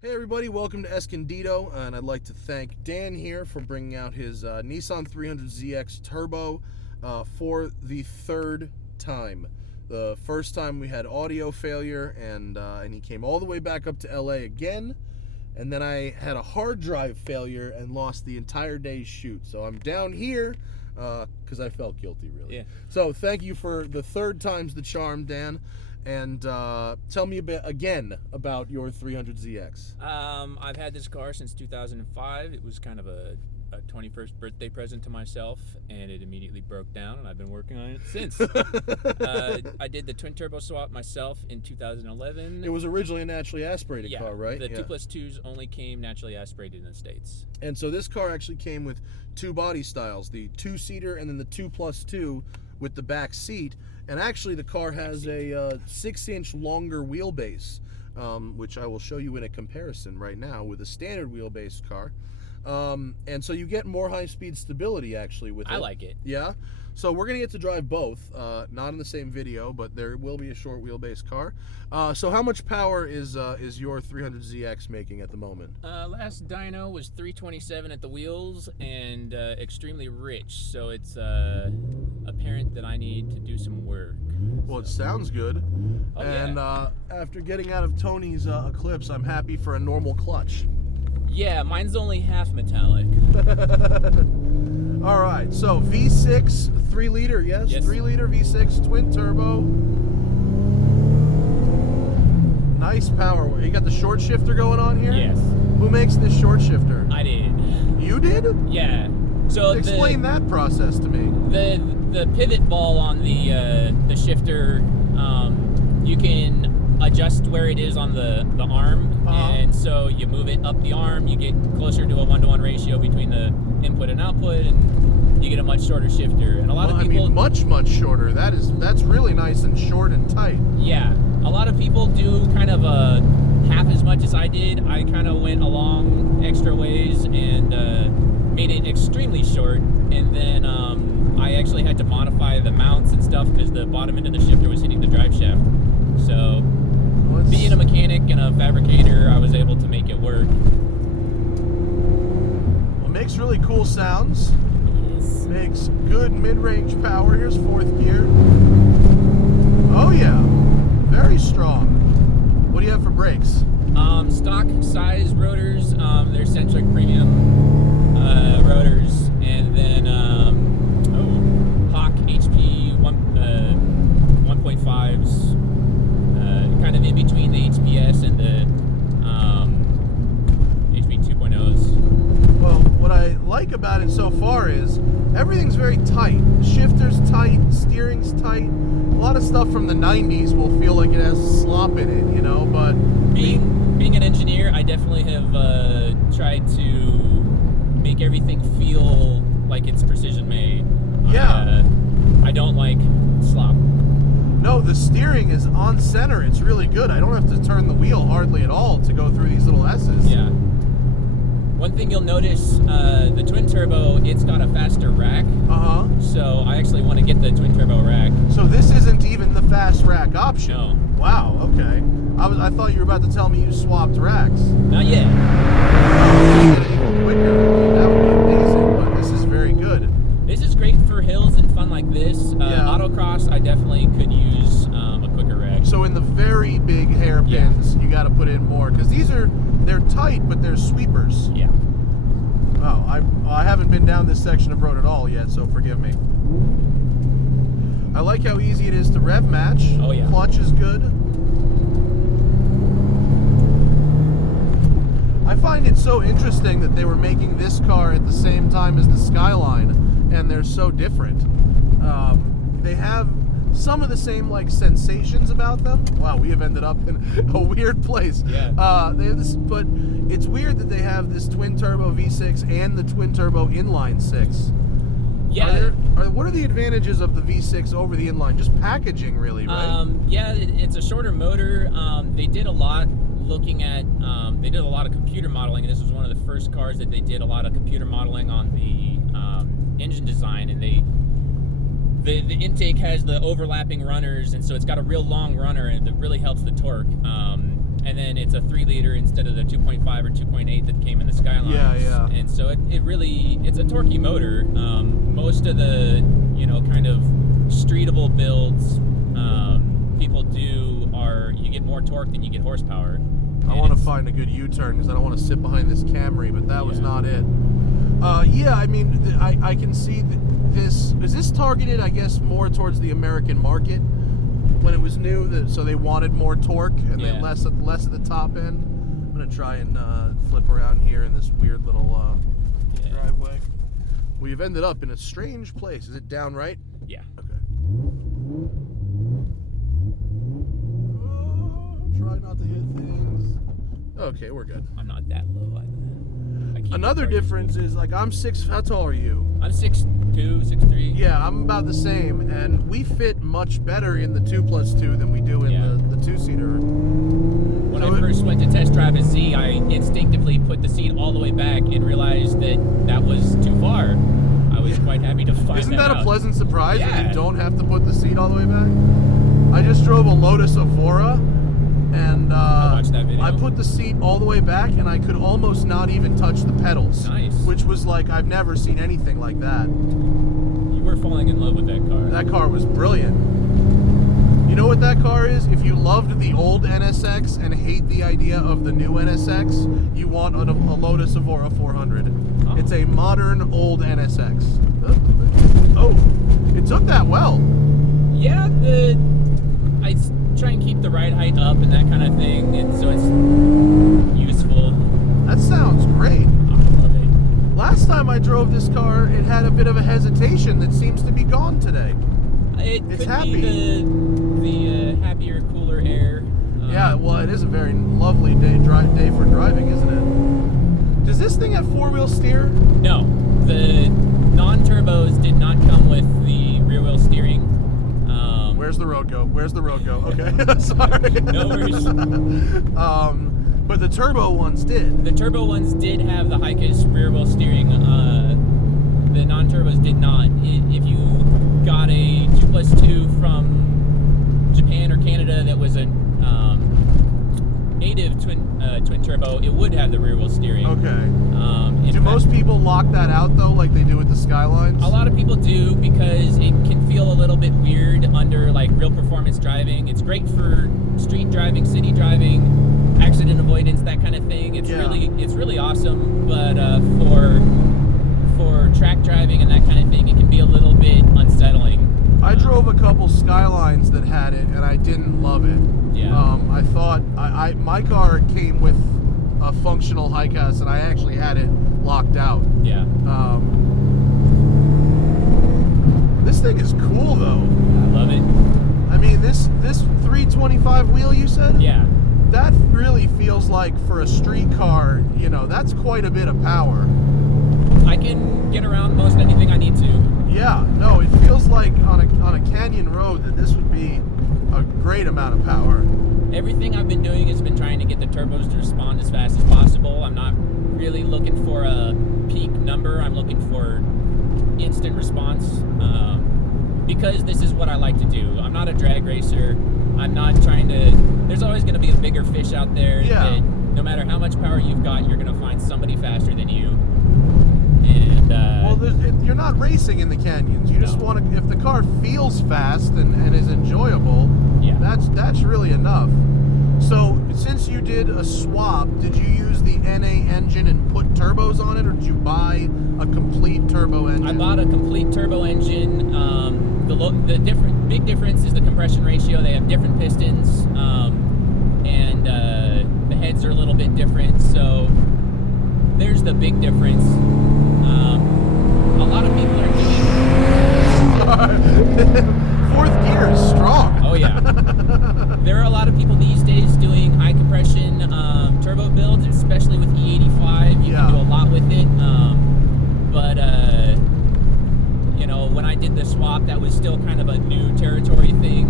Hey everybody, welcome to Escondido, and I'd like to thank Dan here for bringing out his Nissan 300ZX Turbo for the third time. The first time we had audio failure, and he came all the way back up to LA again, and then I had a hard drive failure and lost the entire day's shoot. So I'm down here because I felt guilty, really. Yeah. So thank you for the third time's the charm, Dan. And tell me a bit again about your 300ZX. I've had this car since 2005. It was kind of a 21st birthday present to myself, and it immediately broke down, and I've been working on it since. I did the twin turbo swap myself in 2011. It was originally a naturally aspirated car, right? The 2+2s only came naturally aspirated in the States. And so this car actually came with two body styles, the 2-seater and then the 2+2 with the back seat. And actually the car has a 6-inch longer wheelbase, which I will show you in a comparison right now with a standard wheelbase car. And so you get more high-speed stability actually with it. I like it. Yeah. So we're gonna get to drive both, not in the same video, but there will be a short wheelbase car. So how much power is your 300ZX making at the moment? Last dyno was 327 at the wheels and extremely rich, so it's apparent that I need to do some work. Well, it sounds good. Oh, and yeah. After getting out of Tony's Eclipse, I'm happy for a normal clutch. Yeah, mine's only half metallic. All right, so V6, 3-liter, yes? Yes. 3-liter V6, twin turbo. Nice power. You got the short shifter going on here? Yes. Who makes this short shifter? I did. You did? Yeah. So explain that process to me. The pivot ball on the shifter, you can adjust where it is on the arm, and so you move it up the arm, you get closer to a 1-to-1 ratio between the input and output, and you get a much shorter shifter. And a lot of people, I mean, much shorter. That's really nice and short and tight. Yeah, a lot of people do kind of half as much as I did. I kind of went along extra ways and made it extremely short, and then I actually had to modify the mounts and stuff because the bottom end of the shifter was hitting the drive shaft. So being a mechanic and a fabricator, I was able to make it work. Well, it makes really cool sounds. Yes. Makes good mid-range power. Here's 4th gear. Oh yeah, very strong. What do you have for brakes? Stock size rotors. They're Centric Premium rotors, and then Hawk HP 1.5s. Kind of in between the HPS and the HP 2.0s. Well, what I like about it so far is everything's very tight. Shifter's tight, steering's tight. A lot of stuff from the 90s will feel like it has slop in it, you know, but... Being an engineer, I definitely have tried to make everything feel like it's precision made. Yeah. I don't like slop. No, the steering is on center. It's really good. I don't have to turn the wheel hardly at all to go through these little S's. Yeah. One thing you'll notice, the twin turbo, it's got a faster rack. So I actually want to get the twin turbo rack. So this isn't even the fast rack option? No. Wow, okay. I thought you were about to tell me you swapped racks. Not yet. Even quicker. That would be amazing, but this is very good. This is great for hills and fun like this. Autocross, I definitely could use a quicker rack. So in the very big hairpins, you got to put in more, because they're tight, but they're sweepers. Yeah. Oh, I haven't been down this section of road at all yet, so forgive me. I like how easy it is to rev match. Oh yeah. Clutch is good. I find it so interesting that they were making this car at the same time as the Skyline, and they're so different. They have some of the same like sensations about them. Wow, we have ended up in a weird place. Yeah. But it's weird that they have this twin turbo V6 and the twin turbo inline 6. Yeah. What are the advantages of the V6 over the inline? Just packaging, really, right? Yeah, it's a shorter motor. They did a lot looking at. They did a lot of computer modeling, and this was one of the first cars that they did a lot of computer modeling on the engine design, and the intake has the overlapping runners, and so it's got a real long runner, and it really helps the torque. and then it's a 3-liter instead of the 2.5 or 2.8 that came in the Skylines. Yeah. And so it really, it's a torquey motor. Most of the, kind of streetable builds people do are, you get more torque than you get horsepower. I want to find a good U-turn because I don't want to sit behind this Camry, but that was not it. I mean, I can see this. Is this targeted, I guess, more towards the American market when it was new? So they wanted more torque and then less at the top end. I'm gonna try and flip around here in this weird little driveway. We've ended up in a strange place. Is it down right? Yeah. Okay. Try not to hit things. Okay, we're good. I'm not that low. Another difference is, like, I'm 6. How tall are you? I'm 6'2", 6'3". Yeah, I'm about the same, and we fit much better in the 2+2 than we do in the 2-seater. When I first went to test drive a Z, I instinctively put the seat all the way back and realized that was too far. I was quite happy to find Isn't that out. a pleasant surprise when you don't have to put the seat all the way back? I just drove a Lotus Evora, and I watched that video. I put the seat all the way back, and I could almost not even touch the pedals. Nice. Which was like, I've never seen anything like that. You were falling in love with that car. That car was brilliant. You know what that car is? If you loved the old NSX and hate the idea of the new NSX, you want a Lotus Evora 400. Oh. It's a modern old NSX. Oh, it took that well. Yeah, I try and keep the ride height up and that kind of thing, and so it's useful. That sounds great. I love it. Last time I drove this car, it had a bit of a hesitation that seems to be gone today. It's could happy. Be the happier, cooler air. Yeah, well, it is a very lovely day for driving, isn't it? Does this thing have 4-wheel steer? No, the non-turbos did not come with the rear-wheel steering. Where's the road go? Where's the road go? Okay, sorry. No worries. But the turbo ones did. The turbo ones did have the Hikas rear-wheel steering. The non-turbos did not. If you got a 2+2 from Japan or Canada that was a native twin turbo, it would have the rear-wheel steering. Okay. Do fact, most people lock that out though, like they do with the Skylines? A lot of people do because it can feel a little bit weird under like real performance driving. It's great for street driving, city driving, accident avoidance, that kind of thing. It's really awesome. But for track driving and that kind of thing, it can be a little bit unsettling. I drove a couple Skylines that had it, and I didn't love it. Yeah. I thought my car came with a functional Hikas, and I actually had it locked out. Yeah. This thing is cool though. I love it. I mean, this 325 wheel you said? Yeah. That really feels like, for a street car, that's quite a bit of power. I can get around most anything I need to. Yeah, no, it feels like on a canyon road that this would be a great amount of power. Everything I've been doing has been trying to get the turbos to respond as fast as possible. I'm not really looking for a peak number. I'm looking for instant response because this is what I like to do. I'm not a drag racer. I'm not trying to... There's always going to be a bigger fish out there that no matter how much power you've got, you're going to find somebody faster than you. And well, you're not racing in the canyons. You just want to... If the car feels fast and is enjoyable, that's really enough. So, since you did a swap, did you use the NA engine and put turbos on it, or did you buy a complete turbo engine? I bought a complete turbo engine. The big difference is the compression ratio. They have different pistons, and the heads are a little bit different. So there's the big difference. A lot of people are doing... Fourth gear is strong. Oh yeah. There are a lot of people these days doing high compression turbo builds, especially with E85. You can do a lot with it. But when I did the swap, that was still kind of a new territory thing.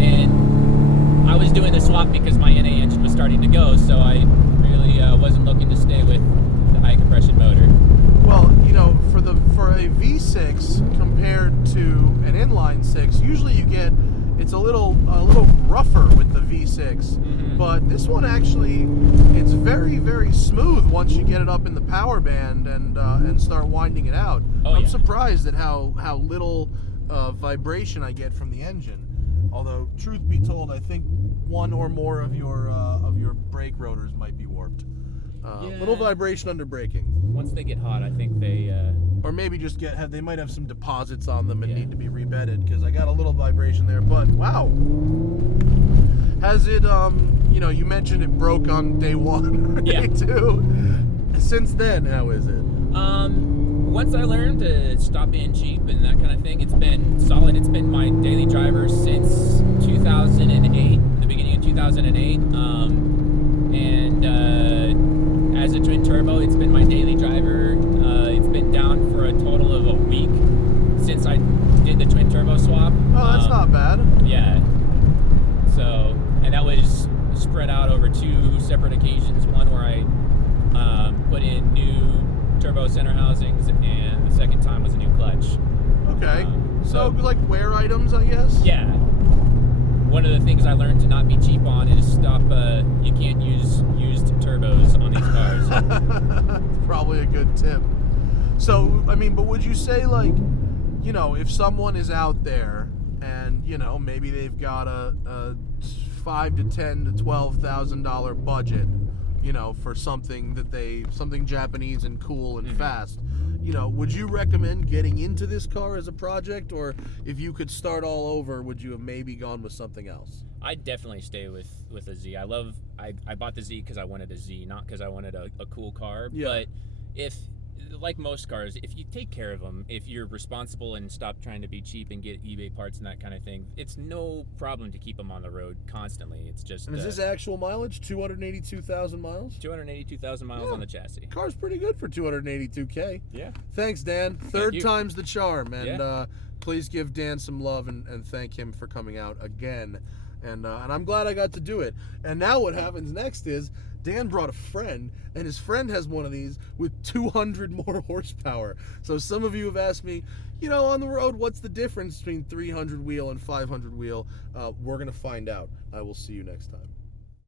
And I was doing the swap because my NA engine was starting to go, so I really wasn't looking to stay with the high compression motor. Well, for a V6 compared to an inline 6, usually you get it's a little rougher with the V6, but This one actually, it's very, very smooth once you get it up in the power band and start winding it out. Oh, I'm yeah. surprised at how little vibration I get from the engine. Although, truth be told, I think one or more of your brake rotors might be warped. Yeah. Little vibration under braking. Once they get hot, I think they. Or maybe just they might have some deposits on them and Yeah. need to be rebedded, because I got a little vibration there. But wow, has it? You mentioned it broke on day 1 or Yeah. day 2. Since then, how is it? Once I learned to stop being cheap and that kind of thing, it's been solid. It's been my daily driver since 2008, the beginning of 2008. As a twin turbo, it's been my daily driver. It's been down for a total of a week since I did the twin turbo swap. Oh, that's not bad. Yeah. So, and that was spread out over 2 separate occasions. One where I put in new turbo center housings, and the second time was a new clutch. Okay. So like wear items, I guess. Yeah. One of the things I learned to not be cheap on is stop. You can't use used turbos on these cars. Probably a good tip. So, I mean, but would you say, like, if someone is out there and, maybe they've got a $5,000 to $10,000 to $12,000 budget, for something Japanese and cool and fast, would you recommend getting into this car as a project, or if you could start all over, would you have maybe gone with something else? I'd definitely stay with a Z. I bought the Z because I wanted a Z, not because I wanted a cool car. Yeah. But if, like most cars, if you take care of them, if you're responsible and stop trying to be cheap and get eBay parts and that kind of thing, it's no problem to keep them on the road constantly. It's just. And is this actual mileage? 282,000 miles? 282,000 miles on the chassis. Car's pretty good for 282K. Yeah. Thanks, Dan. Third time's the charm. And Yeah. please give Dan some love and thank him for coming out again. And I'm glad I got to do it. And now what happens next is Dan brought a friend, and his friend has one of these with 200 more horsepower. So some of you have asked me, on the road, what's the difference between 300 wheel and 500 wheel? We're going to find out. I will see you next time.